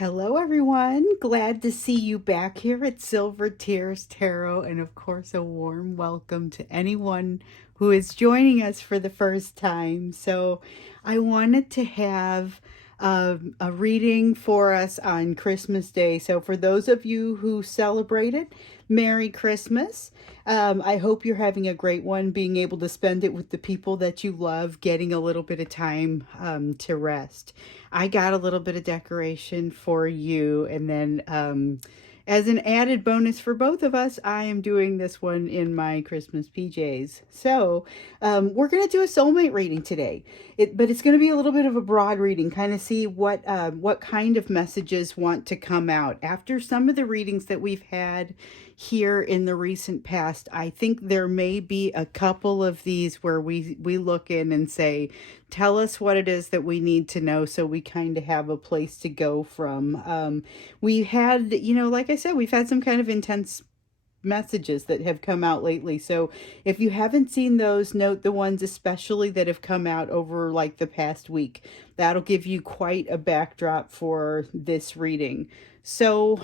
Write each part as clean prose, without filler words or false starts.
Hello, everyone. Glad to see you back here at Silver Tears Tarot. And of course, a warm welcome to anyone who is joining us for the first time. So, I wanted to have a reading for us on Christmas Day. So, for those of you who celebrate it, Merry Christmas. I hope you're having a great one, being able to spend it with the people that you love, getting a little bit of time to rest. I got a little bit of decoration for you, and then as an added bonus for both of us, I am doing this one in my Christmas PJs. So we're going to do a soulmate reading today, but it's going to be a little bit of a broad reading, kind of see what kind of messages want to come out after some of the readings that we've had here in the recent past. I think there may be a couple of these where we look in and say, tell us what it is that we need to know, so we kind of have a place to go from. We had, like I said, we've had some kind of intense messages that have come out lately. So if you haven't seen those, note the ones especially that have come out over like the past week. That'll give you quite a backdrop for this reading. So,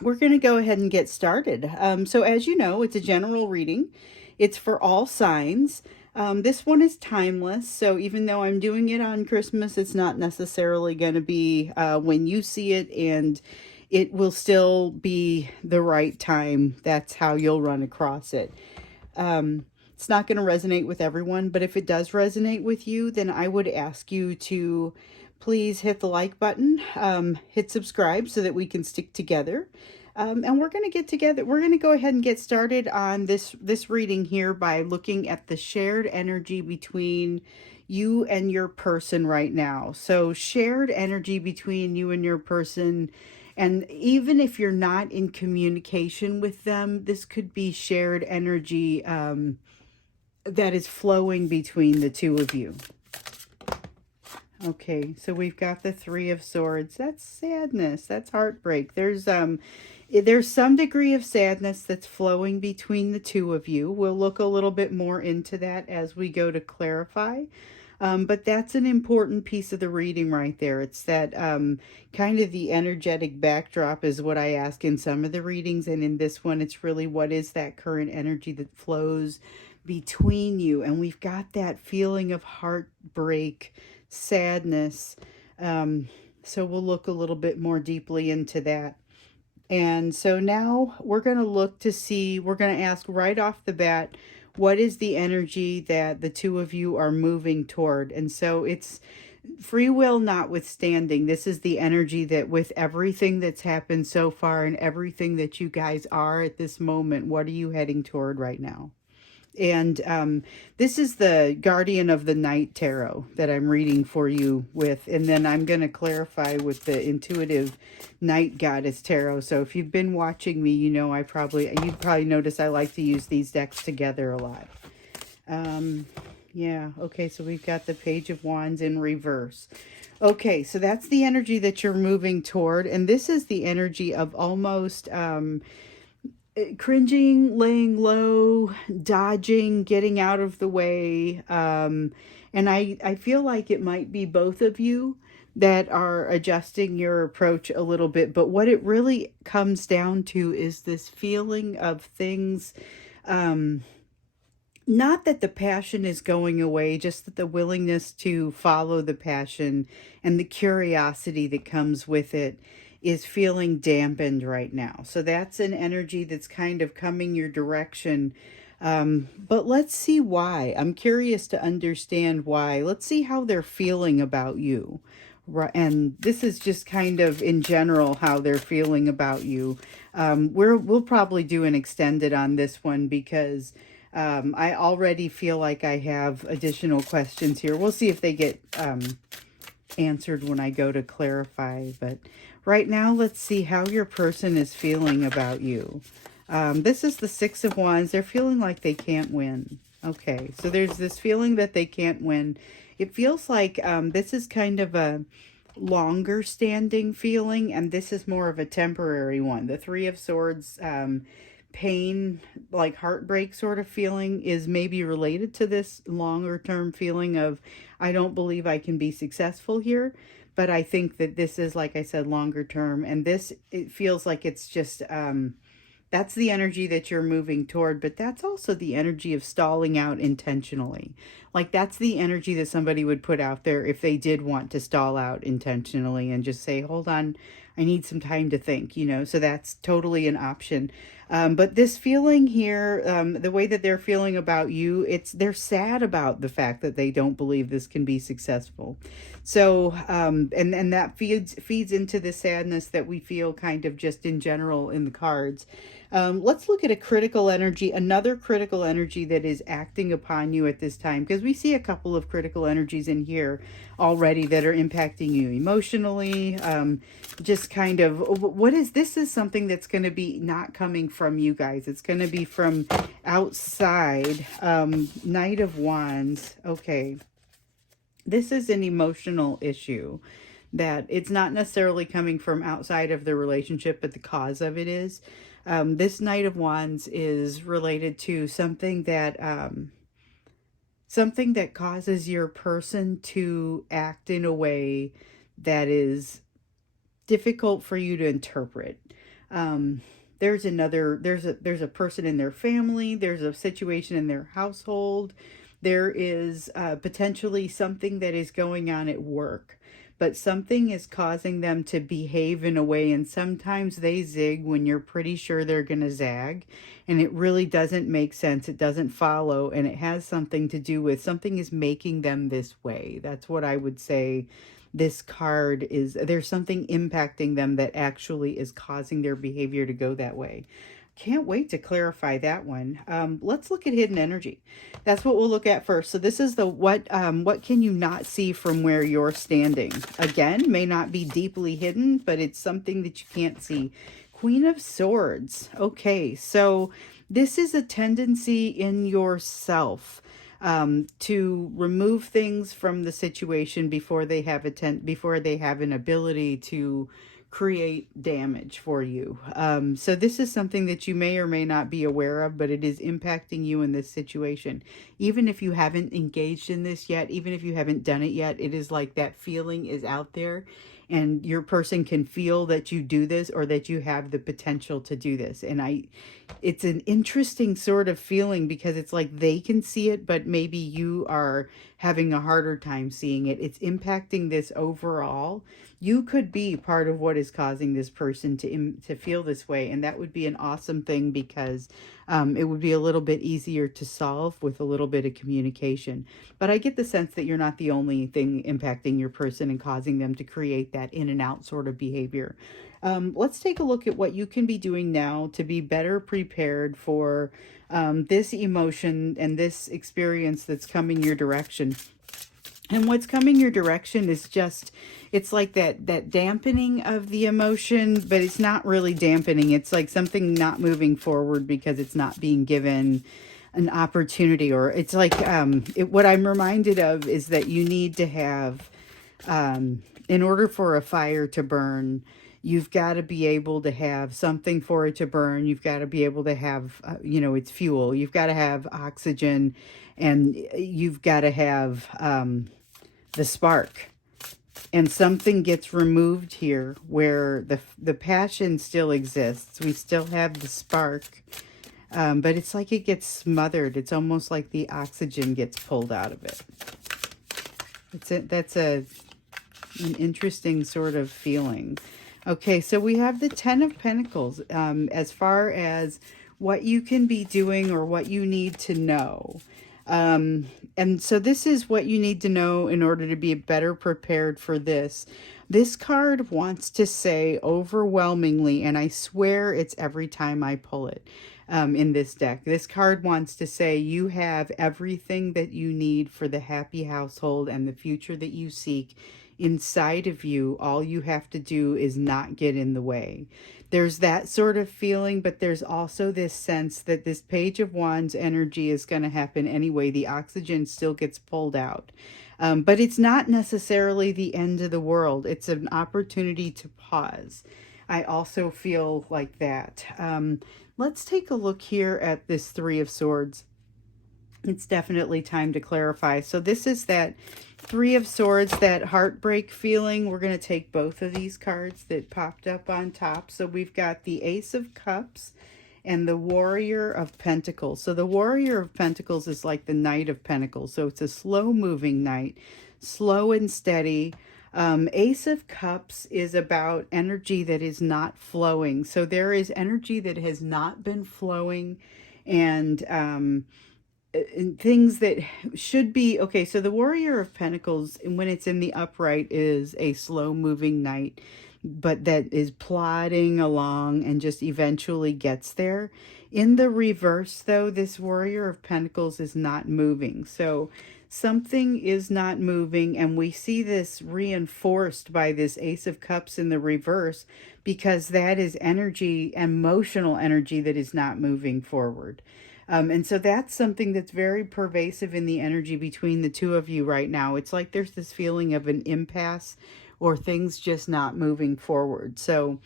we're going to go ahead and get started. So, as you know, it's a general reading, it's for all signs. This one is timeless, so even though I'm doing it on Christmas, it's not necessarily going to be when you see it, and it will still be the right time. That's how you'll run across it. It's not going to resonate with everyone, but if it does resonate with you, then I would ask you to please hit the like button, hit subscribe so that we can stick together. And we're going to get together. We're going to go ahead and get started on this reading here by looking at the shared energy between you and your person right now. So shared energy between you and your person. And even if you're not in communication with them, this could be shared energy that is flowing between the two of you. Okay, so we've got the Three of Swords. That's sadness. That's heartbreak. There's some degree of sadness that's flowing between the two of you. We'll look a little bit more into that as we go to clarify. But that's an important piece of the reading right there. It's that kind of the energetic backdrop is what I ask in some of the readings. And in this one, it's really what is that current energy that flows between you. And we've got that feeling of heartbreak, sadness. So we'll look a little bit more deeply into that. And so now we're going to look to see, we're going to ask right off the bat, what is the energy that the two of you are moving toward? And so it's free will notwithstanding. This is the energy that with everything that's happened so far and everything that you guys are at this moment, what are you heading toward right now? And this is the Guardian of the Night Tarot that I'm reading for you with. And then I'm going to clarify with the Intuitive Night Goddess Tarot. So if you've been watching me, you'd probably notice I like to use these decks together a lot. Yeah, okay, so we've got the Page of Wands in reverse. Okay, so that's the energy that you're moving toward. And this is the energy of almost cringing, laying low, dodging, getting out of the way. And I feel like it might be both of you that are adjusting your approach a little bit. But what it really comes down to is this feeling of things. Not that the passion is going away, just that the willingness to follow the passion and the curiosity that comes with it is feeling dampened right now. So that's an energy that's kind of coming your direction. But let's see why. I'm curious to understand why. Let's see how they're feeling about you. And this is just kind of in general how they're feeling about you. We'll probably do an extended on this one because I already feel like I have additional questions here. We'll see if they get answered when I go to clarify. But right now, let's see how your person is feeling about you. This is the Six of Wands. They're feeling like they can't win. Okay, so there's this feeling that they can't win. It feels like this is kind of a longer standing feeling, and this is more of a temporary one. The Three of Swords, pain, like heartbreak sort of feeling, is maybe related to this longer term feeling of, I don't believe I can be successful here. But I think that this is, like I said, longer term. And this, it feels like it's just, that's the energy that you're moving toward, but that's also the energy of stalling out intentionally. Like that's the energy that somebody would put out there if they did want to stall out intentionally and just say, hold on, I need some time to think, you know, so that's totally an option. But this feeling here, the way that they're feeling about you, they're sad about the fact that they don't believe this can be successful. So, and that feeds into the sadness that we feel kind of just in general in the cards. Let's look at a critical energy, another critical energy that is acting upon you at this time, because we see a couple of critical energies in here already that are impacting you emotionally. Just kind of, what is this? Is something that's going to be not coming from you guys. It's going to be from outside. Knight of Wands. Okay. This is an emotional issue that it's not necessarily coming from outside of the relationship, but the cause of it is. This Knight of Wands is related to something that causes your person to act in a way that is difficult for you to interpret. Um, there's a person in their family, there's a situation in their household, there is potentially something that is going on at work, but something is causing them to behave in a way, and sometimes they zig when you're pretty sure they're going to zag, and it really doesn't make sense, it doesn't follow, and it has something to do with something is making them this way. That's what I would say. This card is, there's something impacting them that actually is causing their behavior to go that way. Can't wait to clarify that one. Let's look at hidden energy. That's what we'll look at first. So this is the what can you not see from where you're standing? Again, may not be deeply hidden, but it's something that you can't see. Queen of Swords. Okay, so this is a tendency in yourself to remove things from the situation before they have before they have an ability to create damage for you. So this is something that you may or may not be aware of, but it is impacting you in this situation. Even if you haven't engaged in this yet, even if you haven't done it yet, it is like that feeling is out there, and your person can feel that you do this or that you have the potential to do this. And it's an interesting sort of feeling because it's like they can see it, but maybe you are having a harder time seeing it. It's impacting this overall. You could be part of what is causing this person to feel this way, and that would be an awesome thing because it would be a little bit easier to solve with a little bit of communication. But I get the sense that you're not the only thing impacting your person and causing them to create that in and out sort of behavior. Let's take a look at what you can be doing now to be better prepared for this emotion and this experience that's coming your direction. And what's coming your direction is just, it's like that dampening of the emotion, but it's not really dampening. It's like something not moving forward because it's not being given an opportunity, or it's like, what I'm reminded of is that you need to have, in order for a fire to burn, you've got to be able to have something for it to burn. You've got to be able to have, it's fuel. You've got to have oxygen, and you've got to have the spark. And something gets removed here where the passion still exists. We still have the spark, but it's like it gets smothered. It's almost like the oxygen gets pulled out of it. That's an interesting sort of feeling. Okay, so we have the Ten of Pentacles as far as what you can be doing or what you need to know. And so this is what you need to know in order to be better prepared for this. This card wants to say overwhelmingly, and I swear it's every time I pull it in this deck. This card wants to say you have everything that you need for the happy household and the future that you seek inside of you. All you have to do is not get in the way. There's that sort of feeling, but there's also this sense that this Page of Wands energy is going to happen anyway. The oxygen still gets pulled out. But it's not necessarily the end of the world. It's an opportunity to pause. I also feel like that. Let's take a look here at this Three of Swords. It's definitely time to clarify. So this is that Three of Swords, that heartbreak feeling. We're going to take both of these cards that popped up on top. So we've got the Ace of Cups and the Warrior of Pentacles. So the Warrior of Pentacles is like the Knight of Pentacles. So it's a slow moving knight, slow and steady. Ace of Cups is about energy that is not flowing. So there is energy that has not been flowing, and things that should be okay. So the Warrior of Pentacles, when it's in the upright, is a slow moving knight, but that is plodding along and just eventually gets there. In the reverse, though, this Warrior of Pentacles is not moving. So something is not moving, and we see this reinforced by this Ace of Cups in the reverse, because that is energy, emotional energy, that is not moving forward. And so that's something that's very pervasive in the energy between the two of you right now. It's like there's this feeling of an impasse or things just not moving forward. So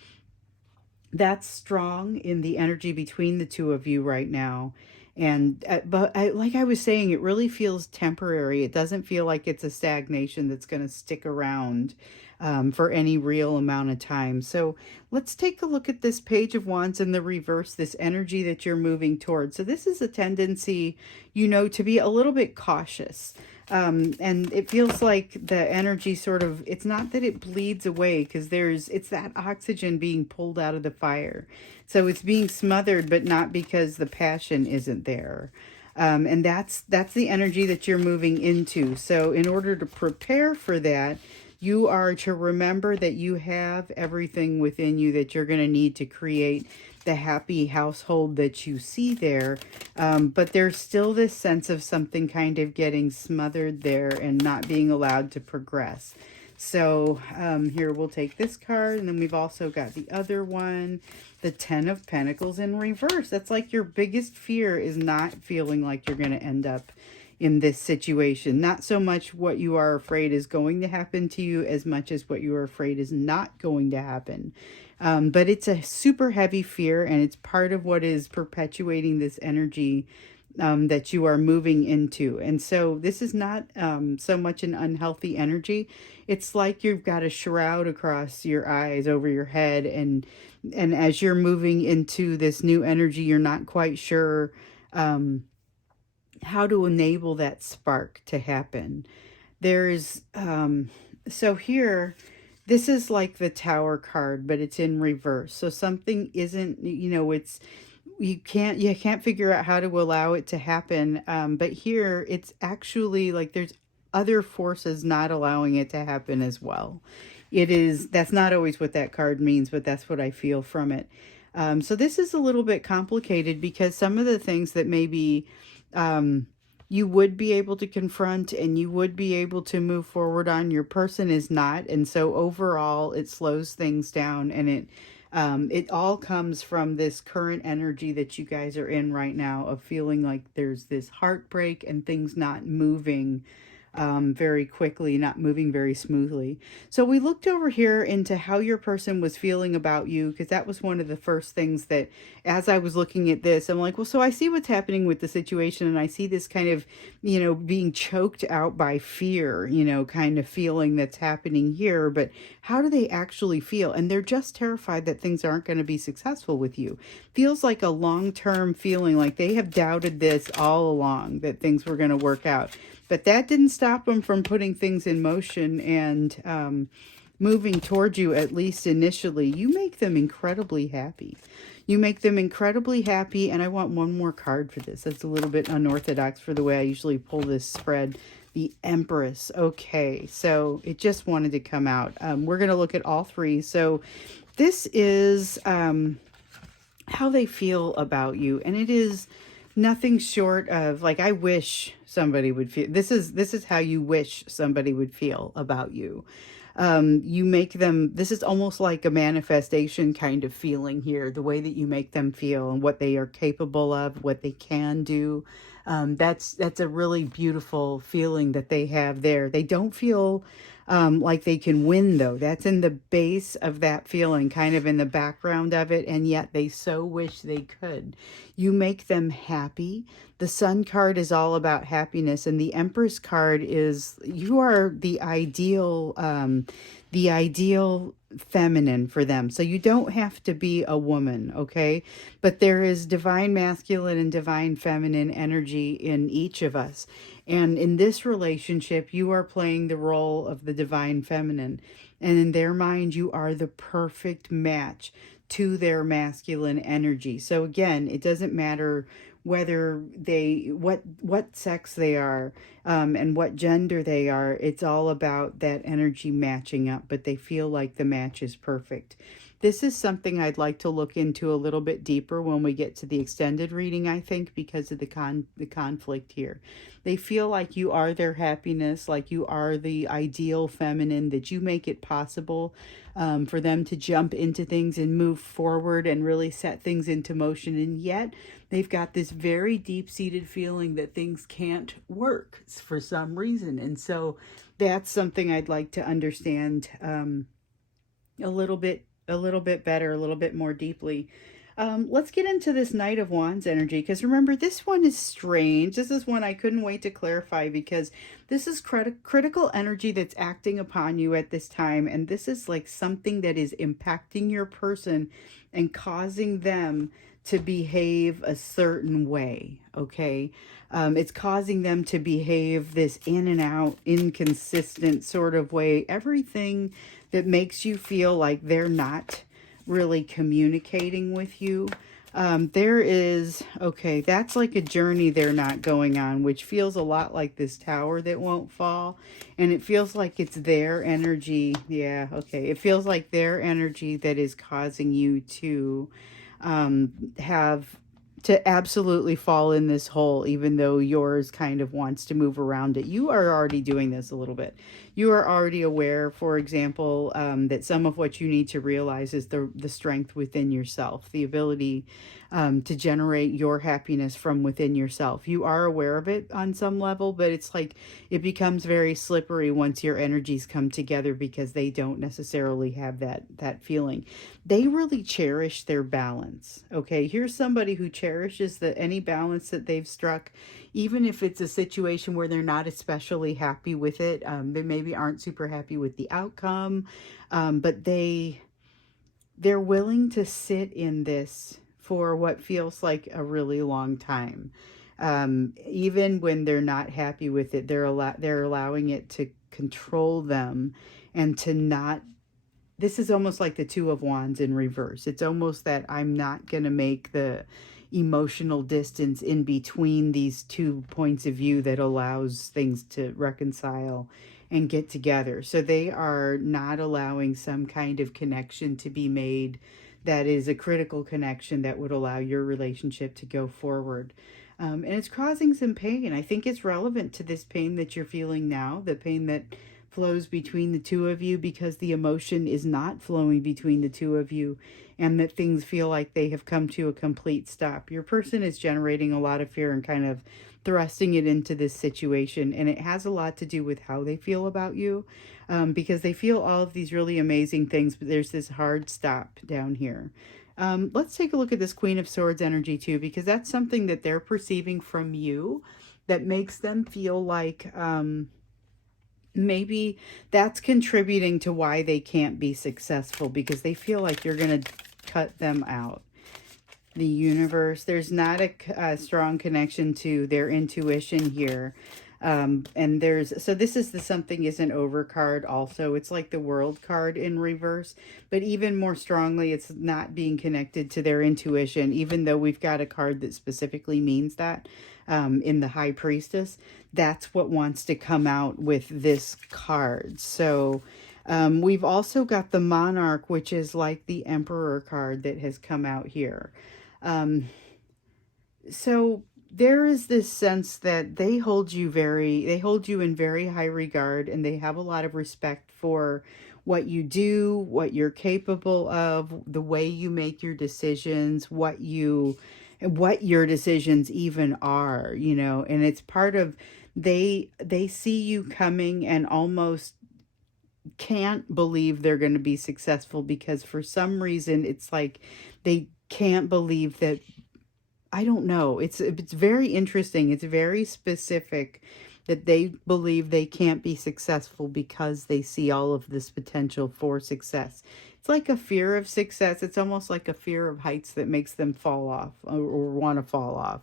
that's strong in the energy between the two of you right now. And like I was saying, it really feels temporary. It doesn't feel like it's a stagnation that's going to stick around for any real amount of time. So let's take a look at this Page of Wands in the reverse, this energy that you're moving towards. So this is a tendency, to be a little bit cautious. And it feels like the energy sort of, it's not that it bleeds away, because it's that oxygen being pulled out of the fire. So it's being smothered, but not because the passion isn't there. And that's the energy that you're moving into. So in order to prepare for that, you are to remember that you have everything within you that you're going to need to create the happy household that you see there. But there's still this sense of something kind of getting smothered there and not being allowed to progress. So here, we'll take this card, and then we've also got the other one, the Ten of Pentacles in reverse. That's like your biggest fear is not feeling like you're going to end up in this situation. Not so much what you are afraid is going to happen to you as much as what you are afraid is not going to happen. But it's a super heavy fear, and it's part of what is perpetuating this energy that you are moving into. And so this is not so much an unhealthy energy. It's like you've got a shroud across your eyes, over your head, and as you're moving into this new energy, you're not quite sure how to enable that spark to happen. There's so here, this is like the Tower card, but it's in reverse. So something isn't, it's, you can't figure out how to allow it to happen. But here it's actually like there's other forces not allowing it to happen as well. That's not always what that card means, but that's what I feel from it. So this is a little bit complicated, because some of the things that maybe you would be able to confront and you would be able to move forward on, your person is not. And so overall it slows things down, and it all comes from this current energy that you guys are in right now, of feeling like there's this heartbreak and things not moving very quickly, not moving very smoothly. So we looked over here into how your person was feeling about you, because that was one of the first things that, as I was looking at this, I'm like, well, so I see what's happening with the situation, and I see this kind of, being choked out by fear, kind of feeling that's happening here. But how do they actually feel? And they're just terrified that things aren't going to be successful with you. Feels like a long-term feeling, like they have doubted this all along, that things were going to work out. But that didn't stop them from putting things in motion and moving towards you, at least initially. You make them incredibly happy. You make them incredibly happy. And I want one more card for this. That's a little bit unorthodox for the way I usually pull this spread. The Empress. Okay, so it just wanted to come out. We're going to look at all three. So this is how they feel about you. And it is nothing short of, like, I wish somebody would feel, this is how you wish somebody would feel about you. You make them, this is almost like a manifestation kind of feeling here, the way that you make them feel and what they are capable of, what they can do. That's a really beautiful feeling that they have there. They don't feel like they can win, though. That's in the base of that feeling, kind of in the background of it, and yet they so wish they could. You make them happy. The Sun card is all about happiness, and the Empress card is you are the ideal feminine for them. So you don't have to be a woman, okay? But there is divine masculine and divine feminine energy in each of us. And in this relationship, you are playing the role of the divine feminine. And in their mind, you are the perfect match to their masculine energy. So again, it doesn't matter whether they what sex they are, and what gender they are. It's all about that energy matching up, but they feel like the match is perfect. This is something I'd like to look into a little bit deeper when we get to the extended reading, I think, because of the conflict here. They feel like you are their happiness, like you are the ideal feminine, that you make it possible for them to jump into things and move forward and really set things into motion. And yet, they've got this very deep seated feeling that things can't work for some reason. And so that's something I'd like to understand a little bit better, a little bit more deeply. Let's get into this Knight of Wands energy, because remember, this one is strange. This is one I couldn't wait to clarify, because this is critical energy that's acting upon you at this time. And this is like something that is impacting your person and causing them to behave a certain way, okay? It's causing them to behave this in and out, inconsistent sort of way. Everything that makes you feel like they're not really communicating with you. There is, okay, that's like a journey they're not going on, which feels a lot like this tower that won't fall. And it feels like it's their energy. Yeah, okay. It feels like their energy that is causing you to have to absolutely fall in this hole, even though yours kind of wants to move around it. You are already doing this a little bit. You are already aware, for example, that some of what you need to realize is the strength within yourself, the ability to generate your happiness from within yourself. You are aware of it on some level, but it's like it becomes very slippery once your energies come together, because they don't necessarily have that feeling. They really cherish their balance. Okay, here's somebody who cherishes any balance that they've struck, even if it's a situation where they're not especially happy with it. They maybe aren't super happy with the outcome, but they're willing to sit in this for what feels like a really long time. Even when they're not happy with it, they're allowing it to control them, and to not. This is almost like the Two of Wands in reverse. It's almost that I'm not going to make the emotional distance in between these two points of view that allows things to reconcile and get together. So they are not allowing some kind of connection to be made that is a critical connection that would allow your relationship to go forward. And it's causing some pain. I think it's relevant to this pain that you're feeling now, the pain that flows between the two of you, because the emotion is not flowing between the two of you, and that things feel like they have come to a complete stop. Your person is generating a lot of fear and kind of thrusting it into this situation, and it has a lot to do with how they feel about you, because they feel all of these really amazing things, but there's this hard stop down here. Let's take a look at this Queen of Swords energy too, because that's something that they're perceiving from you that makes them feel like maybe that's contributing to why they can't be successful, because they feel like you're going to cut them out. The universe, there's not a strong connection to their intuition here. And so this is the something isn't over card also. It's like the World card in reverse, but even more strongly, it's not being connected to their intuition, even though we've got a card that specifically means that, in the High Priestess. That's what wants to come out with this card. So we've also got the Monarch, which is like the Emperor card that has come out here. So there is this sense that they hold you in very high regard, and they have a lot of respect for what you do, what you're capable of, the way you make your decisions, what your decisions even are, and it's part of, they see you coming and almost can't believe they're going to be successful, because for some reason it's like they can't believe that I don't know. It's very interesting. It's very specific that they believe they can't be successful because they see all of this potential for success. It's like a fear of success. It's almost like a fear of heights that makes them fall off or want to fall off.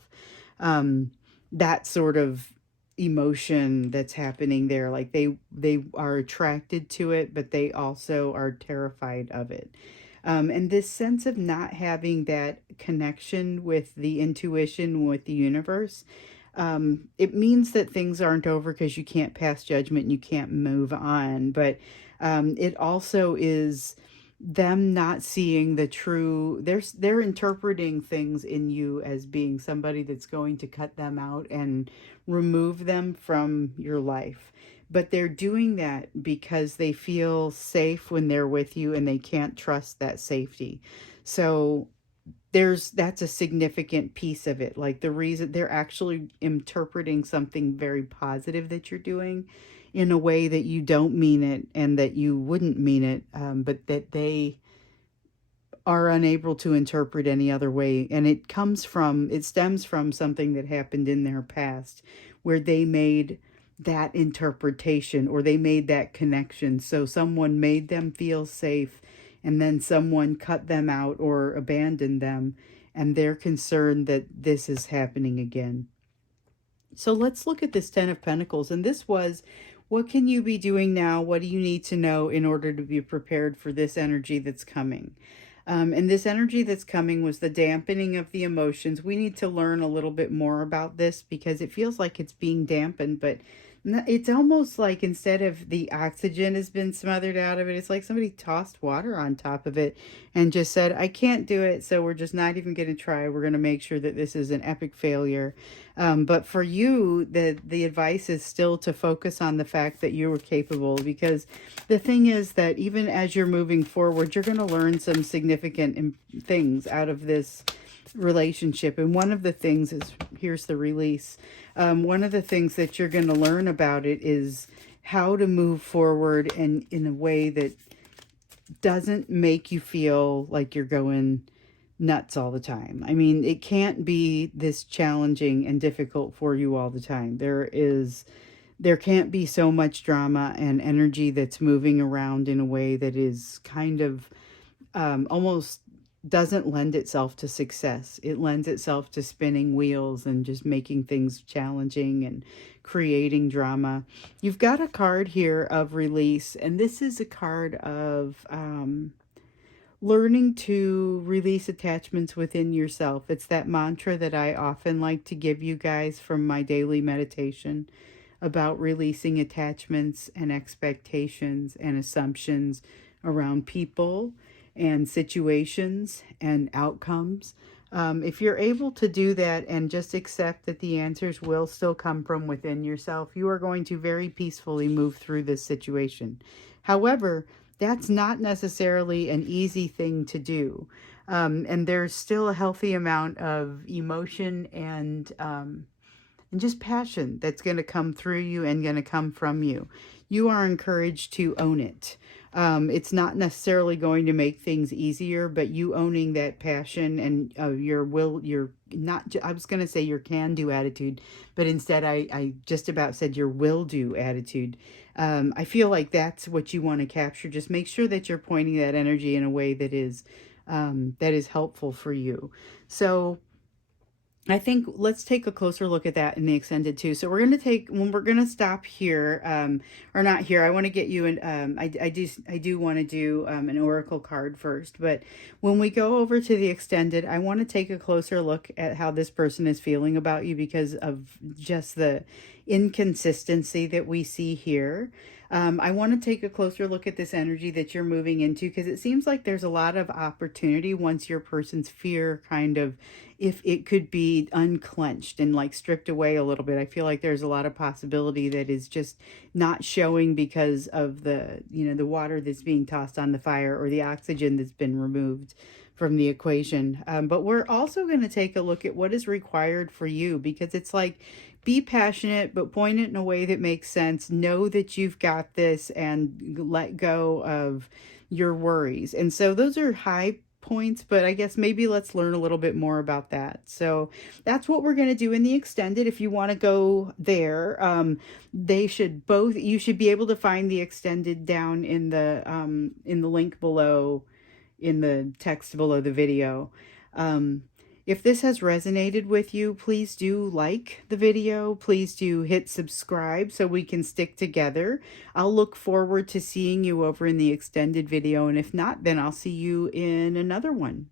Um, that sort of emotion that's happening there, like they are attracted to it, but they also are terrified of it. And this sense of not having that connection with the intuition, with the universe, it means that things aren't over because you can't pass judgment and you can't move on. But it also is them not seeing the true, they're interpreting things in you as being somebody that's going to cut them out and remove them from your life, but they're doing that because they feel safe when they're with you and they can't trust that safety. So that's a significant piece of it. Like the reason they're actually interpreting something very positive that you're doing in a way that you don't mean it and that you wouldn't mean it, but that they are unable to interpret any other way. And it stems from something that happened in their past where they made that interpretation or they made that connection. So someone made them feel safe and then someone cut them out or abandoned them. And they're concerned that this is happening again. So let's look at this Ten of Pentacles. And this was, what can you be doing now? What do you need to know in order to be prepared for this energy that's coming? And this energy that's coming was the dampening of the emotions. We need to learn a little bit more about this because it feels like it's being dampened, but it's almost like instead of the oxygen has been smothered out of it, it's like somebody tossed water on top of it and just said, I can't do it, so we're just not even going to try. We're going to make sure that this is an epic failure. But for you, the advice is still to focus on the fact that you were capable, because the thing is that even as you're moving forward, you're going to learn some significant things out of this relationship. And one of the things is, here's the release. One of the things that you're going to learn about it is how to move forward and in a way that doesn't make you feel like you're going nuts all the time. I mean, it can't be this challenging and difficult for you all the time. There can't be so much drama and energy that's moving around in a way that is kind of almost doesn't lend itself to success. It lends itself to spinning wheels and just making things challenging and creating drama. You've got a card here of release, and this is a card of learning to release attachments within yourself. It's that mantra that I often like to give you guys from my daily meditation about releasing attachments and expectations and assumptions around people and situations and outcomes. If you're able to do that and just accept that the answers will still come from within yourself, you are going to very peacefully move through this situation. However, that's not necessarily an easy thing to do. And there's still a healthy amount of emotion and just passion that's going to come through you and going to come from you. You are encouraged to own it. It's not necessarily going to make things easier, but you owning that passion and your will, your not, I was going to say your can-do attitude, but instead I just about said your will-do attitude. I feel like that's what you want to capture. Just make sure that you're pointing that energy in a way that is helpful for you. So I think let's take a closer look at that in the extended too. So we're going to stop here, or not here. I want to get you an, I do want to do an oracle card first, but when we go over to the extended, I want to take a closer look at how this person is feeling about you because of just the inconsistency that we see here. I want to take a closer look at this energy that you're moving into because it seems like there's a lot of opportunity once your person's fear kind of, if it could be unclenched and like stripped away a little bit. I feel like there's a lot of possibility that is just not showing because of the water that's being tossed on the fire or the oxygen that's been removed from the equation. But we're also going to take a look at what is required for you because it's like, be passionate, but point it in a way that makes sense. Know that you've got this and let go of your worries. And so those are high points, but I guess maybe let's learn a little bit more about that. So that's what we're going to do in the extended. If you want to go there, they should both, you should be able to find the extended down in the link below, in the text below the video. Um, if this has resonated with you, please do like the video. Please do hit subscribe so we can stick together. I'll look forward to seeing you over in the extended video. And if not, then I'll see you in another one.